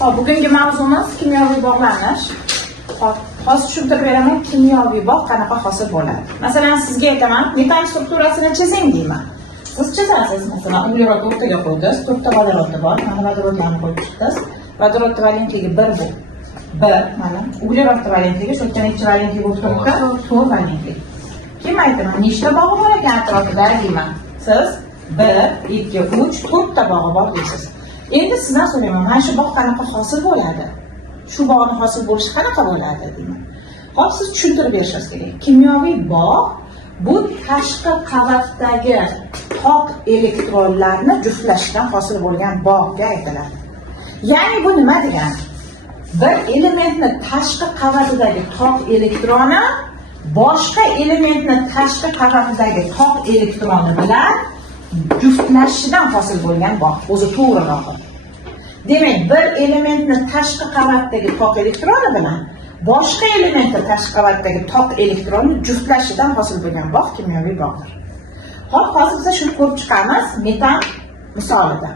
Hop, bugungi mavzumiz kimyoviy bog'lanish. Hop, hozir tushuntirib beraman, kimyoviy bog' qanaqa hosil bo'ladi. Masalan, sizga aytaman, metan strukturasini chizing deyman. Siz chizasiz, masalan, uglerod o'rtaga qo'ydingiz, 4 ta vodorodi bor, mana vodorodlarni qo'yib chiqdingiz. Vodorod valentligi 1 bu. 1, mana uglerod valentligi shu yerda necha valentli bo'lib turibdi? 4 valentli. Kim aytaman, nechta bog'i bor ekan atrofida deyman. Siz 1, 2, 3, 4 ta bog'i bor deysiz. Endi sizdan so'rayman, mana shu bog' qanaqa hosil bo'ladi? Shu bog'ni hosil bo'lishi qanaqa bo'ladi deyman. Hop, siz tushuntirib berishingiz kerak. Kimyoviy bog' bu tashqi qavatdagi tok elektronlarni juftlashidan hosil bo'lgan bog'ga aytiladi. Ya'ni bu nima degani? Bir elementni tashqi qavatidagi tok elektroni boshqa elementni tashqi qavatidagi tok elektroni bilan juftlashishidan hosil bo'lgan bog'. O'zi to'g'rirog'i. Demak, bir elementni tashqi qavatdagi tok elektroni bilan boshqa elementni tashqi qavatdagi tok elektroni juftlashishidan hosil bo'lgan bog' kimyoviy bog'dir. Hop, hozir biz shuni ko'rib chiqamiz metan misolida.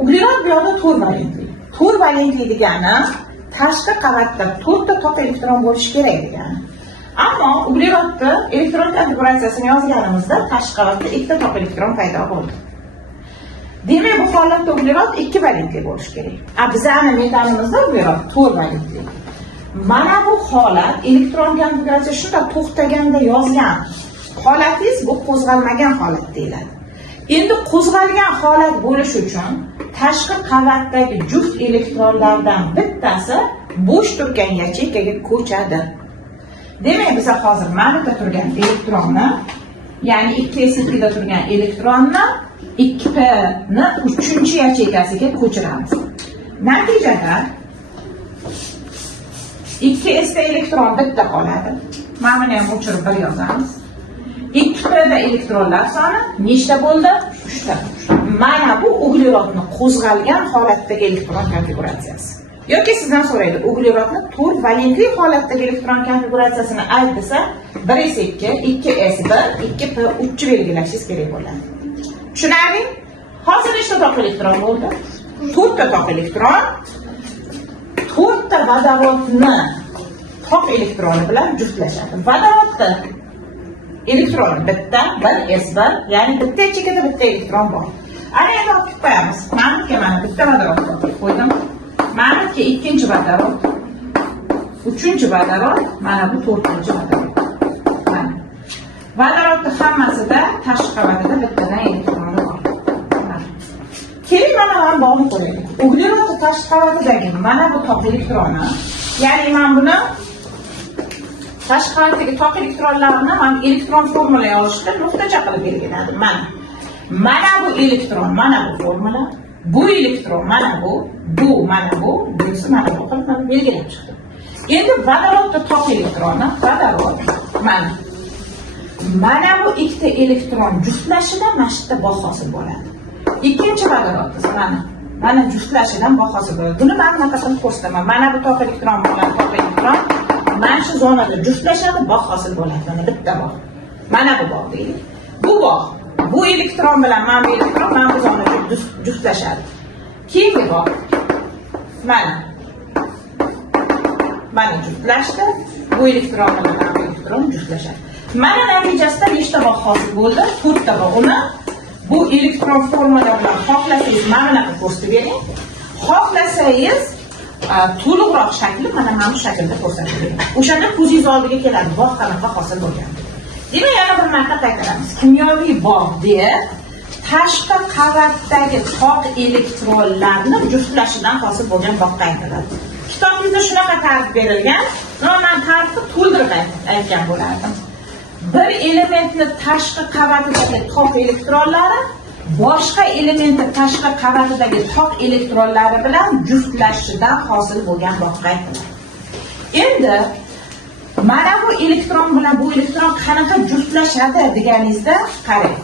Uglerod bu yoqda 4 valentli. 4 valentli degani tashqi qavatda 4 ta tok elektron bo'lishi kerak degani. Ammo uglerodda elektron konfiguratsiyasini yozganimizda tashqi qavatda 2 ta tok elektron paydo bo'ldi. Demak, bu holatda uglerod 2 valentli bo'lishi kerak. Bizning metanimizda uglerod 4 valentli. Mana bu holat elektron konfiguratsiya shunda to'xtaganda yozgan holatingiz bu qo'zg'almagan holat deyiladi. Endi qo'zg'algan holat bo'lishi uchun tashqi qavatdagi juft elektronlardan bittasi bo'sh turgan yacheykaga ko'chadi. Demak, biz hozir mana bu turgan elektronni, ya'ni 2s2da turgan elektronni 2p ni 3-yacheykasiga ko'chiramiz. Natijada 2s da elektron bitta qoladi. Mana buni ham o'chirib bir yozamiz. 2p da elektronlar soni nechta bo'ldi? 3 ta. Mana bu uglerodni qo'zg'algan holatdagi elektron konfiguratsiyasi. Yoki sizdan so'raydi, uglerodni 4 valentli holatdagi elektron konfiguratsiyasini ayt desa, 1s2, 2s1, 2p3 belgilashingiz kerak bo'ladi. Tushunarli? Hozir nechta tok elektron bo'ldi? 4 ta tok elektron 4 ta vodorodni tok elektroni bilan juftlashadi. Vodorodda elektron bitta, 1s1, ya'ni bitta yachekada bitta elektron bor. Ana endi olib qo'yamiz. Mana bitta vodorod qo'ydim. Mana ikkinchi vodorod, 3-vodorod, mana bu 4-vodorod. Mana. Vodorodning hammasida tashqi qavatida bittadan elektroni bor. Keling mana bu bog'ni ko'raylik. Uglerodning tashqi qavatidagi mana bu tok elektroni, ya'ni men buni tashqi qavatdagi tok elektronlarini men elektron formula yozishda nuqtacha qilib belgiladim. Mana bu elektron, mana bu formula, bu elektron, mana bu bunisi mana bu qilib belgilab chiqdim. Endi vodorodda tok elektroni, vodorod, mana bu ikkita elektron juftlashida mana shu bog' hosil bo'ladi. Ikkinchi vodorodda mana juftlashidan bog' hosil bo'ladi. Buni men bunaqa qilib ko'rsataman. Mana bu tok elektron bilan tok elektron mana shu zonada juftlashadi, bog' hosil bo'ladi. Mana bitta bog'. Mana bu bog' deylik. Bu bog', bu elektron bilan mana bu elektron mana bu zonada juftlashadi. Keyingi bog' mana juftlashdi, bu elektron bilan mana bu elektron juftlashadi. Mana natijasida nechta bog' hosil bo'ldi? 4 ta bog'. Uni bu elektron formula bilan xohlasangiz mana bunaqa ko'rsatib bering. Xohlasangiz to'liqroq shakli mana bu shaklda ko'rsatib bering. O'shanda ko'zingiz oldiga keladi bog' qanaqa hosil bo'lgan. Demak, yana bir marta qaytaramiz. Kimyoviy bog' deb tashqi qavatdagi tok elektronlarni juftlashidan hosil bo'lgan bog'ga aytiladi. Kitobimizda shunaqa ta'rif berilgan, men ta'rifni to'ldirib aytgan bo'lardim. Bir elementni tashqi qavatidagi tok elektronlari boshqa elementni tashqi qavatidagi tok elektronlari bilan juftlashishidan hosil bo'lgan bog'ga aytiladi. Endi mana bu elektron bilan bu elektron qanaqa juftlashadi deganingizda qarang.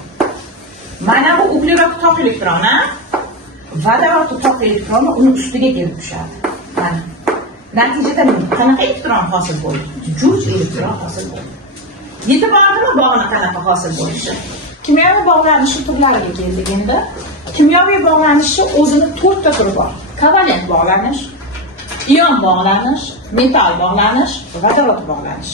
Mana bu uglerod tok elektroni, vodorod tok elektroni uni ustiga kelib tushadi. Mana. Natijada qanaqa elektron hosil bo'ldi? Juft elektron hosil bo'ldi. Yetib bordimi bog'ni qanaqa hosil bo'lishi? Kimyoviy bog'lanish turlariga keldik endi. Kimyoviy bog'lanishni o'zini 4 ta turi bor. Kovalent bog'lanish, ion bog'lanish, metal bog'lanish, vodorod bog'lanish.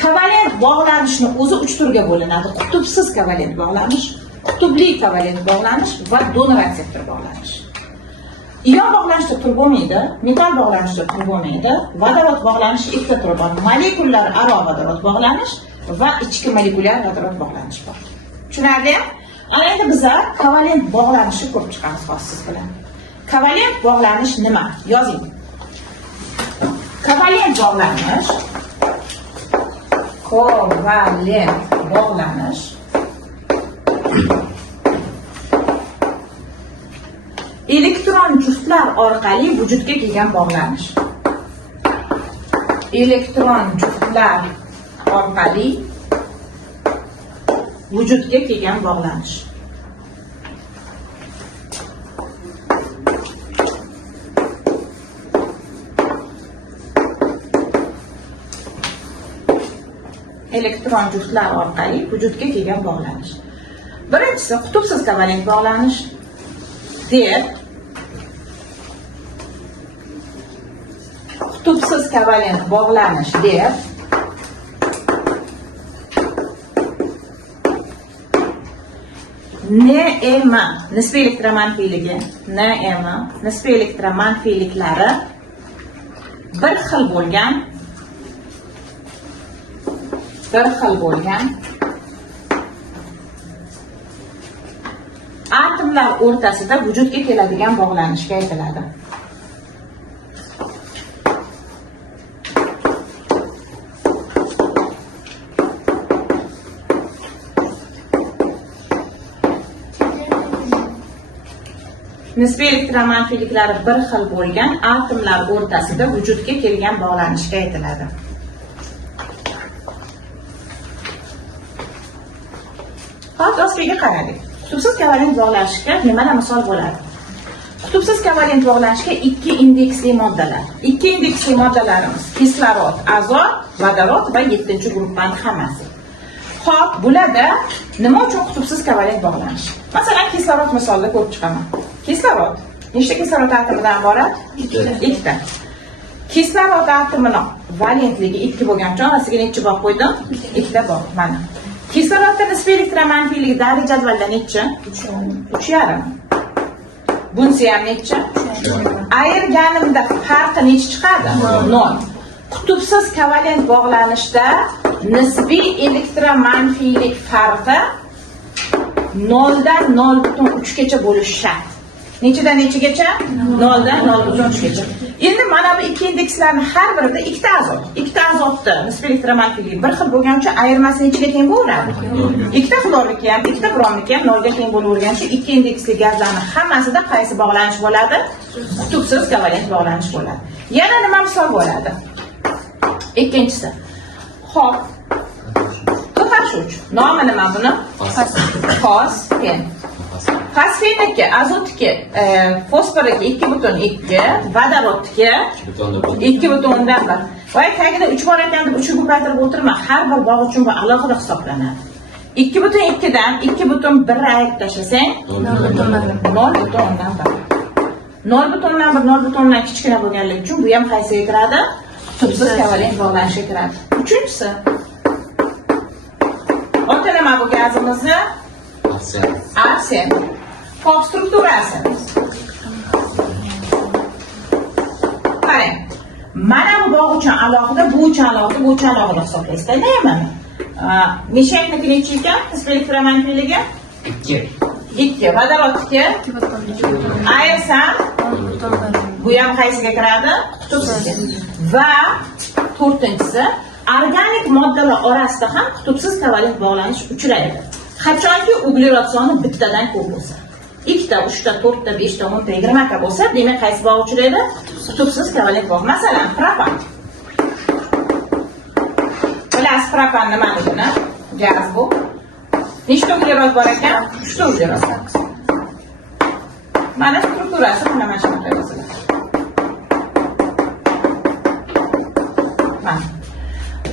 Kovalent bog'lanishni o'zi 3 turga bo'linadi. Qutbsiz kovalent bog'lanish, qutbli kovalent bog'lanish va donor akseptor bog'lanish. Ion bog'lanishda tur bo'lmaydi, metal bog'lanishda tur bo'lmaydi, vodorod bog'lanish ikkita turi bor. Molekulyar aro vodorod bog'lanish va ichki molekulyar vodorod bog'lanish bor. Tushunarli? Ana endi bizlar kovalent bog'lanishni ko'rib chiqamiz hozir siz bilan. Kovalent bog'lanish nima? Yozing. Kovalent bog'lanish elektron juftlar orqali vujudga kelgan bog'lanish. Elektron juftlar orqali vujudga kelgan bog'lanish. Elektron juftlar orqali vujudga kelgan bog'lanish. Birinchisi qutbsiz kovalent bog'lanish deb qutbsiz kovalent bog'lanish deb NM nisbiy elektromanfiyligi, NM nisbiy elektromanfiyliklari bir xil bo'lgan atomlar o'rtasida vujudga keladigan bog'lanishga aytiladi. Nisbiy elektromanfiyliklari bir xil bo'lgan atomlar o'rtasida vujudga kelgan bog'lanishga aytiladi. Hozir ostiga qaradik. Qutbsiz kovalent bog'lanishga nimalar misol bo'ladi? Qutbsiz kovalent bog'lanishga 2 indeksli moddalar. 2 indeksli moddalarimiz kislorod, azot, vodorod va 7-guruhdan hammasi. Xo'p, bularda nima uchun qutbsiz kovalent bog'lanish? Masalan, kislorod misolida ko'rib chiqaman. Kislorod nechta kislorod atomidan iborat? 2 ta. Kislorod atomining valentligi 2 bo'lgan uchun orasiga necha bog' qo'ydim? 2 ta bog'. Mana. Kislorodda nisbiy elektromanfiyligi davriy jadvalda necha? 3,5. Bunisi ham necha? Ayirganimda farqi necha chiqadi? 0. Qutbsiz kovalent bog'lanishda nisbiy elektromanfiylik farqi 0 dan 0,3 gacha bo'lishi shart. Nechadan nechagacha? 0 dan 0,3 gacha. Endi mana bu 2 indekslarning har birida 2 ta azot. 2 ta azotda nisbiy elektromanfiyligi bir xil bo'lgan uchun ayirmasi nechaga teng bo'laveradi? 2 ta xlorniki ham, 2 ta bromniki ham 0 ga teng bo'lavergan uchun 2 indeksli gazlarning hammasida qaysi bog'lanish bo'ladi? Qutbsiz kovalent bog'lanish bo'ladi. Yana nima misol bo'ladi? Ikkinchisi. Xo'p. To'xtash. Nomi nima buni? Fosfen. Fosfenniki, azotniki, fosforniki 2,2, vodorodniki 2,1. Voy tagida 3 bor ekan deb 3 ko'paytirib o'tirma. Har bir bog' uchun bu alohida hisoblanadi. 2,2 dan 2,1 ayirib tashlasang 0,1. 0,1 kichkina bo'lganligi uchun bu ham qaysiga kiradi? Qutbsiz kovalent bog'lanishga kiradi. Uchinchisi. Ota nima bu gazimizni? Arsen. Xo'p, strukturasi. Qarang. Mana bu bog' uchun alohida, bu uchun alohida, bu uchun alohida hisoblaysizlar. Nima? Meshakniki necha ekan? Nisbiy elektromanfiyligi 2. Vodorodniki ayirsam bu ham qaysiga kiradi? Qutbsizga. Va 4-inchisi organik moddalar orasida ham qutbsiz kovalent bog'lanish uchraydi. Qachonki uglerod soni bittadan ko'p bo'lsa. 2 ta, 3 ta, 4 ta, 5 ta, 10 ta, 20 ta bo'lsa, demak qaysi bog' uchraydi? Qutbsiz kovalent bog'. Masalan, propan. Bilasiz propan nimaligini? Gaz bu. Nechta uglerod bor ekan? 3 ta uglerod. Mana strukturasi mana shunaqa yoziladi. Mana.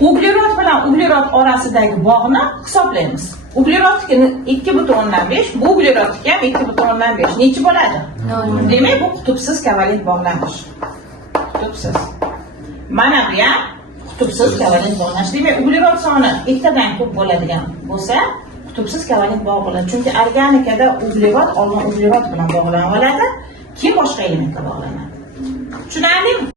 Uglerod bilan uglerod orasidagi bog'ni hisoblaymiz. Uglerodniki 2,5, bu uglerodniki ham 2,5. Nechi bo'ladi? Demak, bu qutbsiz kovalent bog'lanish. Qutbsiz. Mana bu ham qutbsiz kovalent bog'lanish. Demak, uglerod soni ikkitadan ko'p bo'ladigan bo'lsa, qutbsiz kovalent bog' bo'ladi. Chunki organikada uglerod olgan uglerod bilan bog'lanib oladi, keyin boshqa elementga bog'lanadi. Tushunarlimi?